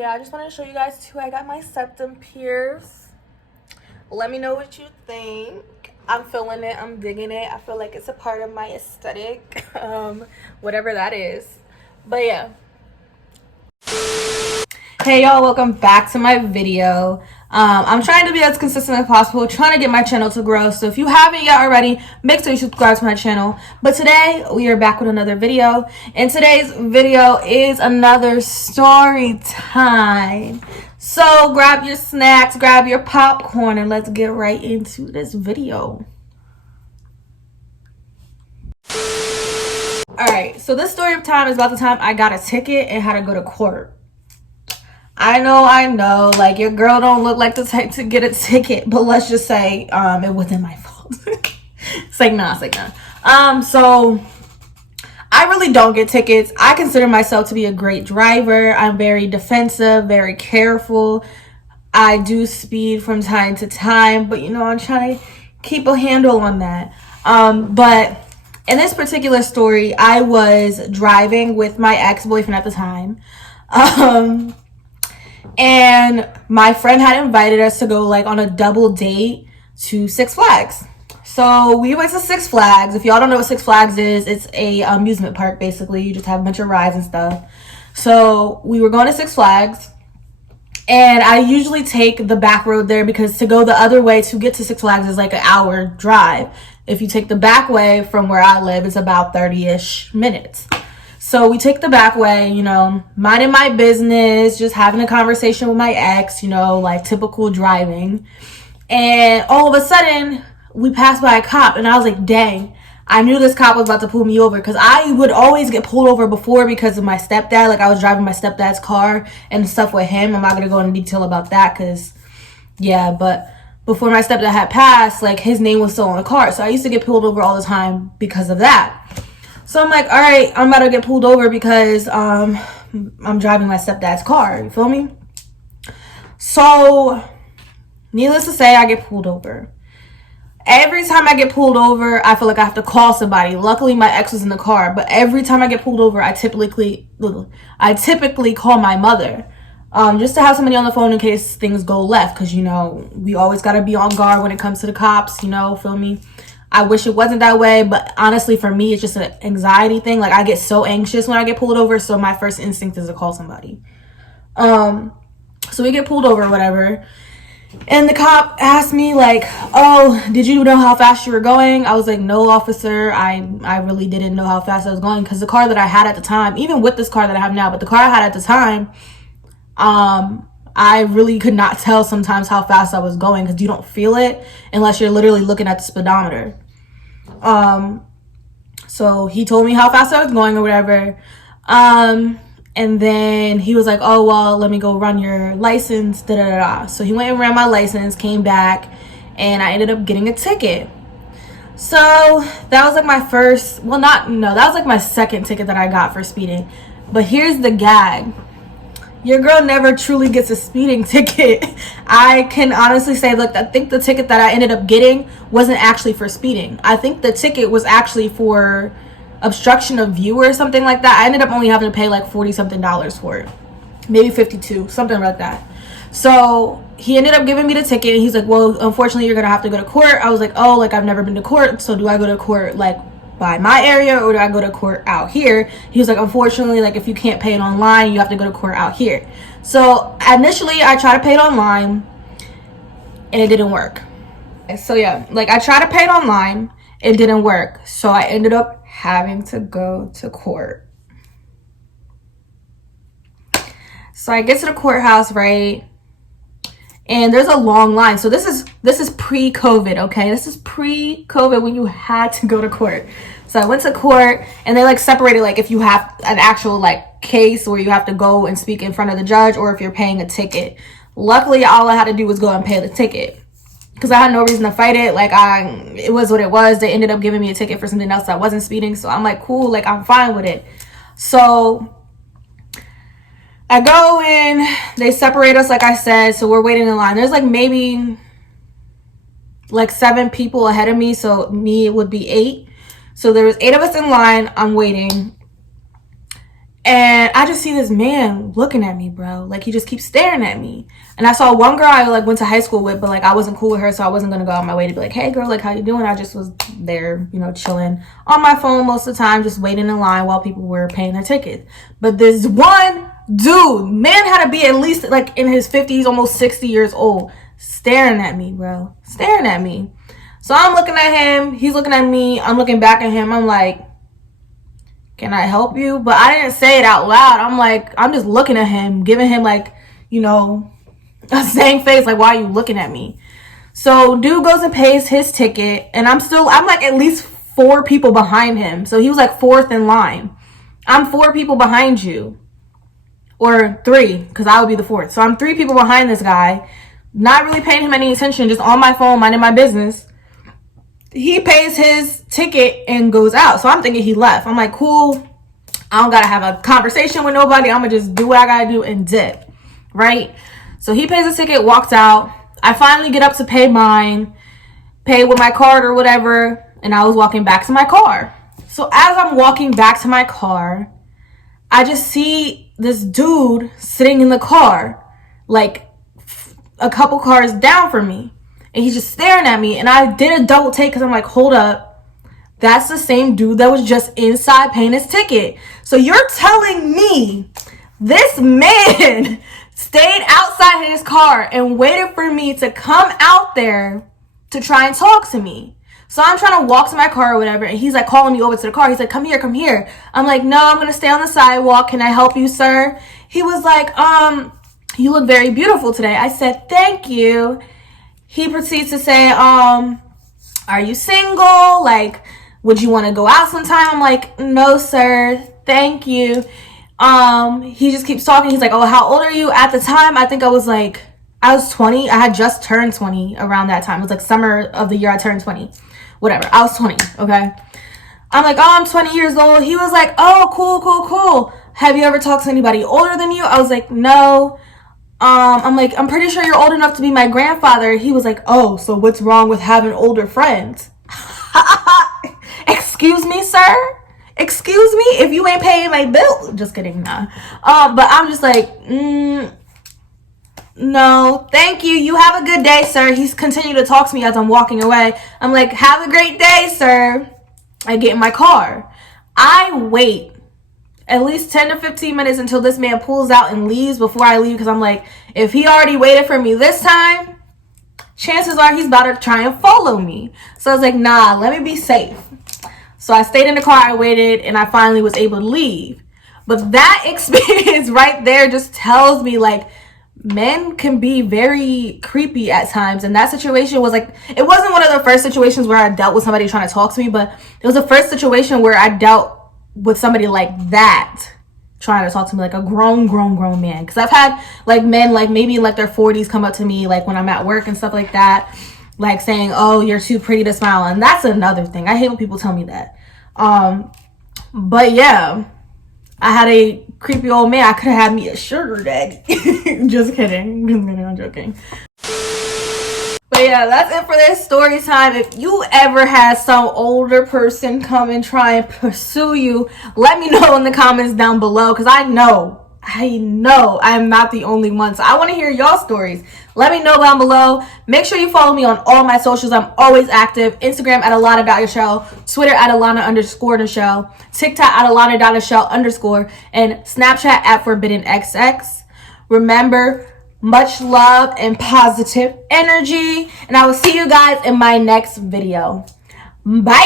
yeah, I just wanted to show you guys too. I got my septum pierced. Let me know what you think. I'm feeling it. I'm digging it. I feel like it's a part of my aesthetic, whatever that is. But yeah. Hey y'all, welcome back to my video. I'm trying to be as consistent as possible, trying to get my channel to grow. So if you haven't yet already, make sure you subscribe to my channel. But today we are back with another video, and today's video is another story time. So grab your snacks, grab your popcorn, and let's get right into this video. Alright, so this story time is about the time I got a ticket and had to go to court. I know, like, your girl don't look like the type to get a ticket, but let's just say it wasn't my fault. It's like nah. So I really don't get tickets. I consider myself to be a great driver. I'm very defensive, very careful. I do speed from time to time, but I'm trying to keep a handle on that. But in this particular story, I was driving with my ex-boyfriend at the time. And my friend had invited us to go like on a double date to Six Flags. So we went to Six Flags. If y'all don't know what Six Flags is, it's a amusement park basically. You just have a bunch of rides and stuff. So we were going to Six Flags, and I usually take the back road there because to go the other way to get to Six Flags is like an hour drive. If you take the back way from where I live, it's about 30-ish minutes. So we take the back way, minding my business, just having a conversation with my ex, like typical driving. And all of a sudden, we passed by a cop, and I was like, dang, I knew this cop was about to pull me over, because I would always get pulled over before because of my stepdad. Like, I was driving my stepdad's car and stuff with him. I'm not going to go into detail about that because, yeah, but before my stepdad had passed, like, his name was still on the car. So I used to get pulled over all the time because of that. So I'm like, all right, I'm about to get pulled over because I'm driving my stepdad's car. You feel me? So, needless to say, I get pulled over. Every time I get pulled over, I feel like I have to call somebody. Luckily, my ex was in the car. But every time I get pulled over, I typically call my mother. Just to have somebody on the phone in case things go left. Because, we always got to be on guard when it comes to the cops, feel me? I wish it wasn't that way, but honestly, for me, it's just an anxiety thing. Like, I get so anxious when I get pulled over, so my first instinct is to call somebody. So we get pulled over or whatever, and the cop asked me, like, oh, did you know how fast you were going? I was like, no, officer, I really didn't know how fast I was going, because the car that I had at the time, even with this car that I have now, but the car I had at the time, I really could not tell sometimes how fast I was going because you don't feel it unless you're literally looking at the speedometer. So he told me how fast I was going or whatever. And then he was like, oh, well, let me go run your license, da-da-da-da. So he went and ran my license, came back, and I ended up getting a ticket. So that was like my that was like my second ticket that I got for speeding. But here's the gag. Your girl never truly gets a speeding ticket. I can honestly say, look, I think the ticket that I ended up getting wasn't actually for speeding. I think the ticket was actually for obstruction of view or something like that. I ended up only having to pay like $40-something for it. Maybe 52, something like that. So he ended up giving me the ticket, and he's like, well, unfortunately, you're going to have to go to court. I was like, oh, like, I've never been to court, so do I go to court, like, by my area, or do I go to court out here? He was like, unfortunately, like, if you can't pay it online, you have to go to court out here. So initially I tried to pay it online, and it didn't work. So yeah, like, I tried to pay it online, it didn't work. So I ended up having to go to court. So I get to the courthouse, right? And there's a long line. So this is pre-COVID, okay? This is pre-COVID when you had to go to court. So I went to court, and they like separated, like, if you have an actual like case where you have to go and speak in front of the judge, or if you're paying a ticket. Luckily, all I had to do was go and pay the ticket, because I had no reason to fight it. Like, it was what it was. They ended up giving me a ticket for something else that wasn't speeding. So I'm like, cool, like, I'm fine with it. So I go in, they separate us, like I said, so we're waiting in line. There's like maybe like 7 people ahead of me, so me, it would be 8. So there was 8 of us in line. I'm waiting, And I just see this man looking at me, bro. Like, he just keeps staring at me. And I saw one girl I like went to high school with, but like I wasn't cool with her, so I wasn't gonna go out my way to be like, hey girl, like how you doing? I just was there, you know, chilling on my phone most of the time, just waiting in line while people were paying their tickets. But this one dude, man, had to be at least like in his 50s, almost 60 years old, staring at me, bro. Staring at me. So I'm looking at him, he's looking at me, I'm looking back at him, I'm like, can I help you? But I didn't say it out loud. I'm like, I'm just looking at him, giving him like, you know, a same face, like, why are you looking at me? So dude goes and pays his ticket, and I'm like at least 4 people behind him. So he was like 4th in line. I'm 4 people behind you, or 3, because I would be the 4th. So I'm 3 people behind this guy, not really paying him any attention, just on my phone, minding my business. He pays his ticket and goes out. So I'm thinking he left. I'm like, cool. I don't gotta have a conversation with nobody. I'm gonna just do what I gotta do and dip, right? So he pays his ticket, walks out. I finally get up to pay mine, pay with my card or whatever, and I was walking back to my car. So as I'm walking back to my car, I just see this dude sitting in the car, like a couple cars down from me. And he's just staring at me. And I did a double take because I'm like, hold up. That's the same dude that was just inside paying his ticket. So you're telling me this man stayed outside his car and waited for me to come out there to try and talk to me. So I'm trying to walk to my car or whatever. And he's like calling me over to the car. He's like, come here, come here. I'm like, no, I'm going to stay on the sidewalk. Can I help you, sir? He was like, you look very beautiful today. I said, thank you. He proceeds to say, are you single? Like, would you want to go out sometime? I'm like, no, sir. Thank you. He just keeps talking. He's like, oh, how old are you? At the time, I think I was 20. I had just turned 20 around that time. It was like summer of the year I turned 20. Whatever. I was 20. Okay. I'm like, oh, I'm 20 years old. He was like, oh, cool. Have you ever talked to anybody older than you? I was like, no. I'm like, I'm pretty sure you're old enough to be my grandfather. He was like, oh, so what's wrong with having older friends? Excuse me, sir? Excuse me? If you ain't paying my bill. Just kidding, nah. But I'm just like, no, thank you. You have a good day, sir. He's continuing to talk to me as I'm walking away. I'm like, have a great day, sir. I get in my car. I wait at least 10 to 15 minutes until this man pulls out and leaves before I leave, because I'm like, if he already waited for me this time, chances are he's about to try and follow me. So I was like, nah, let me be safe. So I stayed in the car, I waited, and I finally was able to leave. But that experience right there just tells me, like, men can be very creepy at times. And that situation was like, it wasn't one of the first situations where I dealt with somebody trying to talk to me, but it was the first situation where I dealt with somebody like that trying to talk to me, like a grown man. Because I've had like men like maybe like their 40s come up to me like when I'm at work and stuff like that, like saying, oh, you're too pretty to smile. And that's another thing. I hate when people tell me that. But yeah, I had a creepy old man. I could have had me a sugar daddy. Just kidding. I'm joking. But yeah, that's it for this story time. If you ever had some older person come and try and pursue you, let me know in the comments down below, because I know I am not the only one. So I want to hear y'all stories. Let me know down below. Make sure you follow me on all my socials. I'm always active. Instagram at Alana.Nichelle, Twitter at Alana_Nichelle, TikTok at Alana.Nichelle_, and Snapchat at ForbiddenXX. Remember, much love and positive energy, and I will see you guys in my next video. Bye.